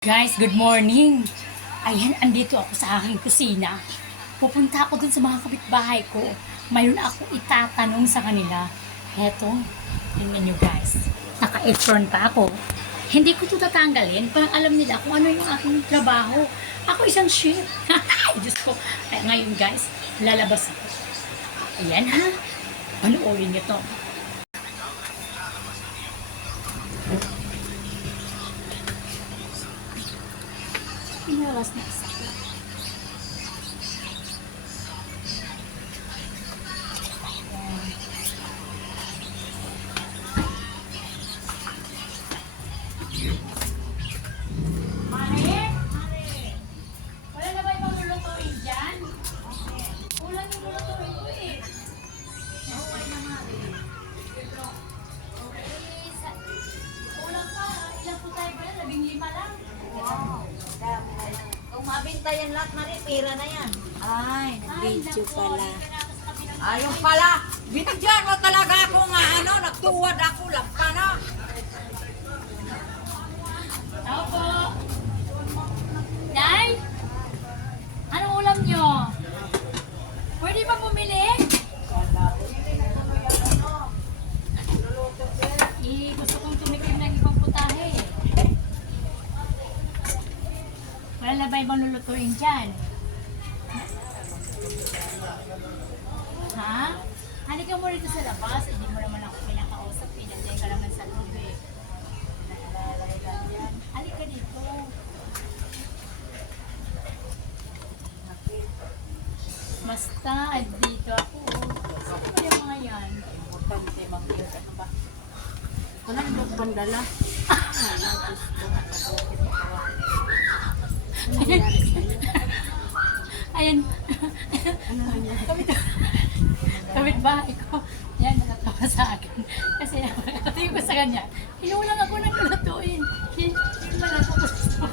Guys, good morning! Ayan, andito ako sa aking kusina. Pupunta ako dun sa mga kapitbahay ko. Mayroon akong itatanong sa kanila. Heto, tingnan nyo guys. Naka-apron pa ako. Hindi ko ito tatanggalin. Parang alam nila kung ano yung aking trabaho. Ako isang chef. Diyos ko. Kaya ngayon guys, lalabas ako. Ayan ha. Panoorin nyo to. Pinalabas na isa. Mabinta yan lahat, Mari, pera na yan. Ay, nag-video pala. Ayun pala, binigyan mo talaga ako nga ano, nagtuwad ako lang pa na. Tao po. Nay? Anong ulam nyo? Pwede ba bumili? Eh, gusto kong tumikim ng ibang putahe. Wala na ba ibang lulutuin dyan? Ha? Halika mo rito sa labas. Hindi mo naman ako pinakausap. Pinandiyan ka naman sa loob eh. Halika dito. Basta, dito ako. Saan ba yung mga yan? Importante mag-cute. Ano ba? Ano yung bandala? Ano na niya? Kapit, kapit bahay ko. Yan, nakatawa sa akin. Kasi tingin ko sa kanya, inulang ako ng lutuin. Hindi man ako gusto.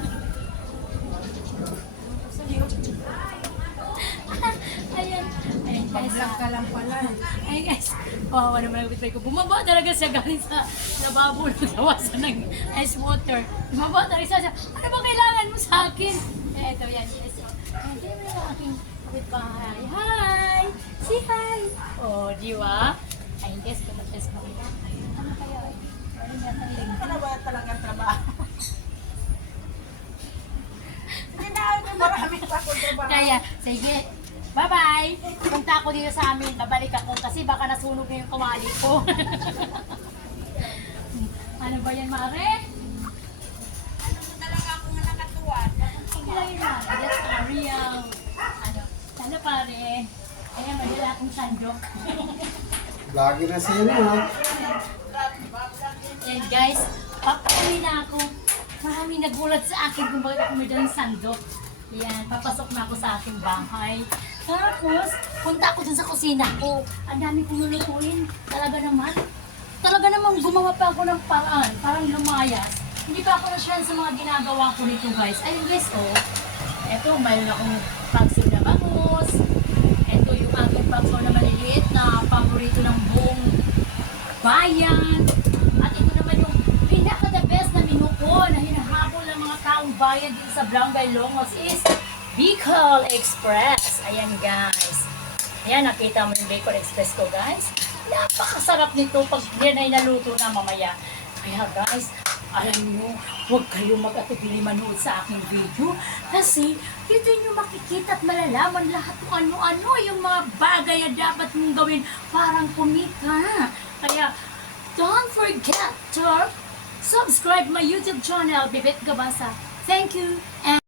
Ayan. Ayan guys. Vlog ka lang pala. Ay guys, kawawa naman ang bitbay ko. Bumaba talaga siya galing sa lababo ng tawasan ng ice water. Bumaba talaga siya. Ano ba kailangan mo sa akin? Eh, ito yan. Yes. Tingnan mo yung aking kapitbahay. Hi! Say hi! Oh, di ba? Ay, guys, kumates mo kita. Ano kayo? Ano nga tayo? Ano ba talaga trabaho? Hindi na ako marami pa akong trabaho. Kaya, sige. Bye-bye! Punta ako dito sa amin. Babalik ako kasi baka nasunog na yung kawali ko. ano ba yan, Mare? Ano mo talaga ako nga nakatuwad? Sige lang yun, Mare. That's a real, ano, sana pare. Ayan, madala akong sandok. Lagi na sa inyo, ha? And guys, papauwi na ako. Marami nagulat sa akin kung bakit ako may dalang sandok. Yan, papasok na ako sa aking bahay. Tapos, punta ako dun sa kusina ko. Ang dami kong lulutuin. Talaga naman. Talaga naman gumawa pa ako ng paraan. Parang lumayas. Hindi pa ako na sa mga ginagawa ko nito guys. Ayun guys, oh. Eto, mayroon akong pagsing na bangus. Ito yung aking pagsaw na maliliit na paborito ng buong bayan. At ito naman yung pinaka-the best na menu ko na hinahabol ng mga taong bayan dito sa Barangay Longos is Bicol Express. Ayan guys. Ayan, nakita mo yung Bicol Express ko guys. Napakasarap nito pag yan ay naluto na mamaya. Kaya guys, alam nyo, huwag kayong mag-atubili manood sa aking video kasi dito nyo makikita at malalaman lahat kung ano-ano yung mga bagay na dapat mong gawin parang kumita. Kaya, don't forget to subscribe my YouTube channel, Bibit Gabasa. Thank you and